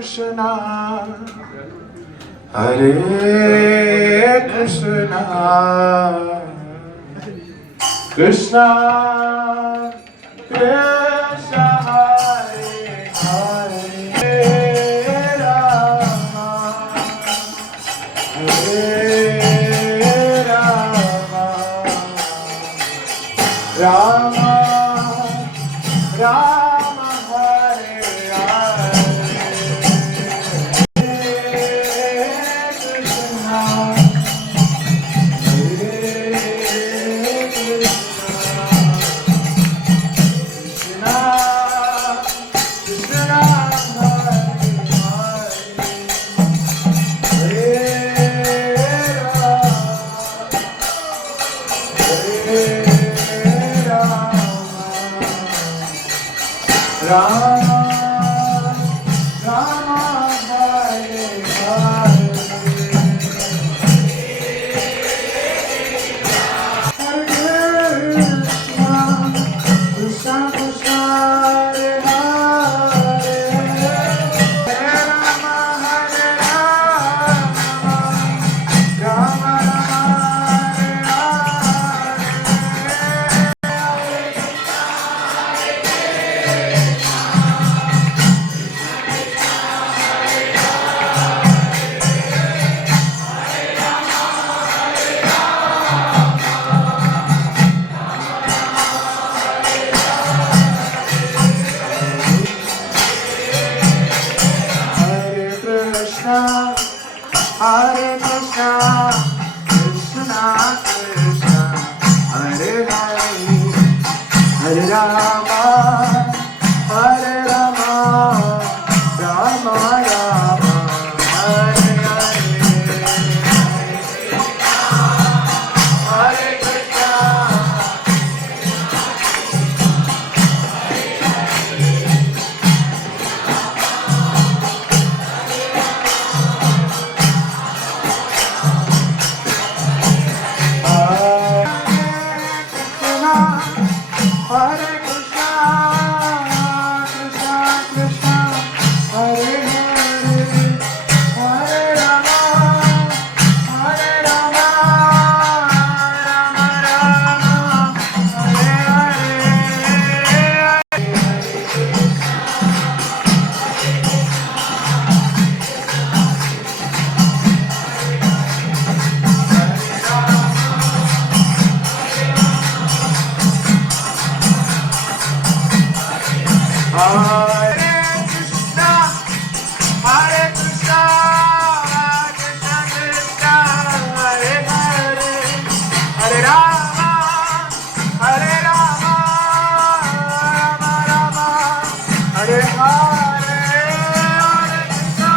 Krishna, Hare Krishna, Krishna Krishna, Hare Hare, Rama, Hare Rama, Rama Rama, Hare Hare, Krishna, Rama, Rama, Hare Hare, Hare Krishna, Krishna Krishna, Hare Hare, Hare Rama, Hare Rama, Rama Rama, Hare Krishna, Hare Krishna, Krishna Krishna, Hare Hare, Hare Rama, Hare Rama, Rama Rama, Hare Hare, Hare Krishna. Hare Krishna, Krishna Krishna, Hare Hare, Hare Rama, Hare Rama, Rama Rama, Hare Hare Krishna, Hare Krishna, Krishna Krishna, Hare Hare, Hare Rama, Hare Rama, Rama Rama, Hare Hare, Hare Krishna.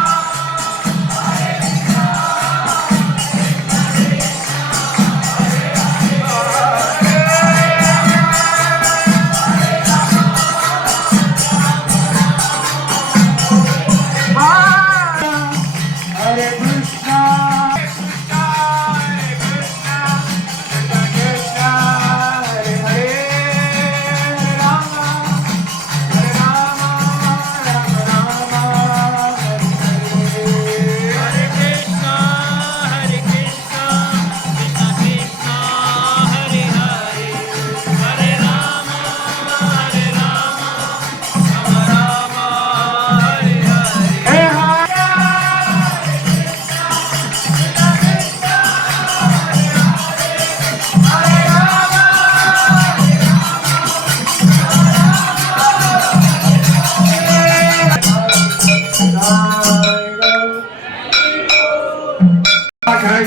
Hare Krishna, Hare Krishna, Krishna Krishna, Hare Hare, Hare Rama, Hare Rama, Rama Rama, Hare Hare. Hare Krishna, Krishna Krishna, Hare Hare, Hare Rama, Rama Rama, Hare Hare. Hey, Hare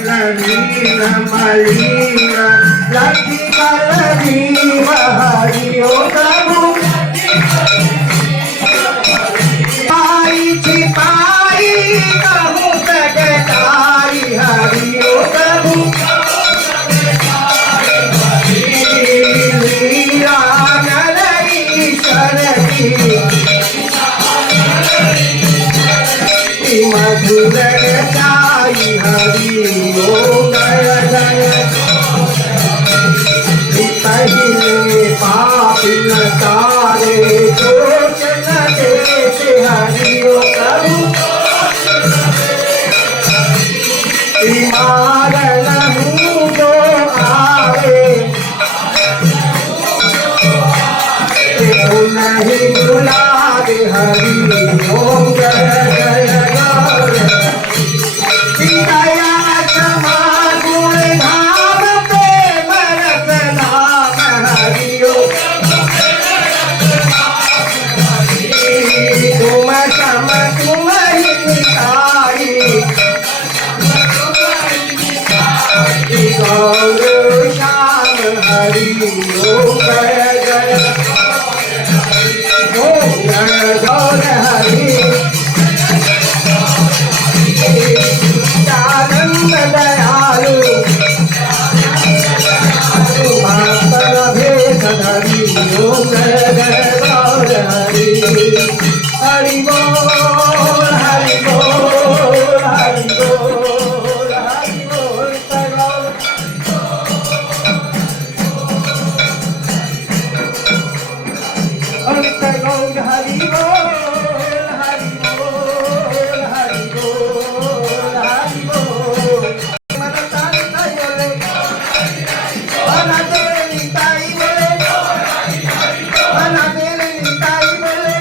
Malina, Malina, Lucky Malina, Hari O Prabhu. Pai Chipai, Kahu Sagatai, Hari O Prabhu. Leela Nalai Sharaki, Madhura Sai, Hari O Gaya Gaya. पहिले पापिन तारे दोष न देते हरि ओ प्रभु हरि ओम जय जय गौर दया क्षमा गुण धाम प्रेम रस नाम हरि ओम तुम सम तुम ही निताई गौर श्याम हरि ओम जय जय ओम जय गौर हरि आनंद दयालु मातन भेद धरि ओम जय जय गौर हरि हरि बोल हरि बोल हरि बोल हरि बोल गौर अमृत गौर हरि बोल हरि बोल हरि बोल हरि बोल मन ताई ताई बोले बना तेरे निताई बोले बना तेरे निताई बोले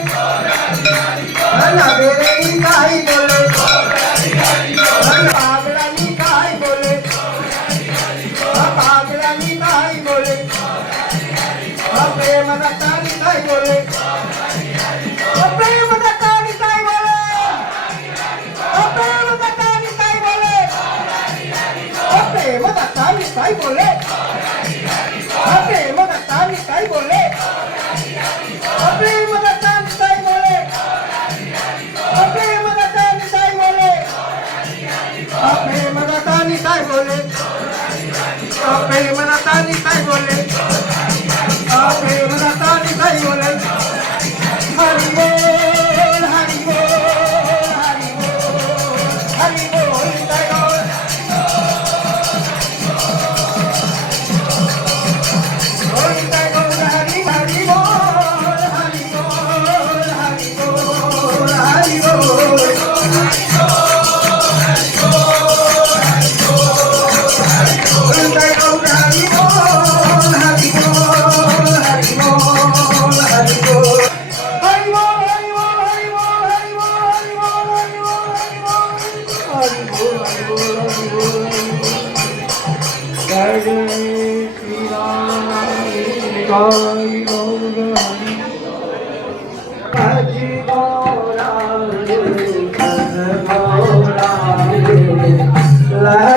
बना तेरे निताई बोले पागला निताई बोले पागला निताई बोले प्रेम दत्ता निताई बोले प्रेम दत्ता निताई बोले प्रेम दत्ता निताई बोले प्रेम दत्ता निताई बोले प्रेम दत्ता निताई बोले प्रेम दत्ता निताई बोले प्रेम दत्ता निताई बोले प्रेम दत्ता निताई बोले प्रेम दत्ता निताई बोले प्रेम दत्ता निताई बोले हरि बोल हरि बोल हरि बोल हरि बोल निताई गौर बोल निताई गौर हरि हरि बोल हरि बोल हरि बोल हरि बोल निताई गौर हरि बोल हरि बोल हरि बोल हरि बोल हरि बोल हरि बोल हरि बोल हरि बोल हरि बोल हरि बोल हरि बोल जय जय श्री राम जय गौर हरि भज गौरा हरि भज गौरा हरि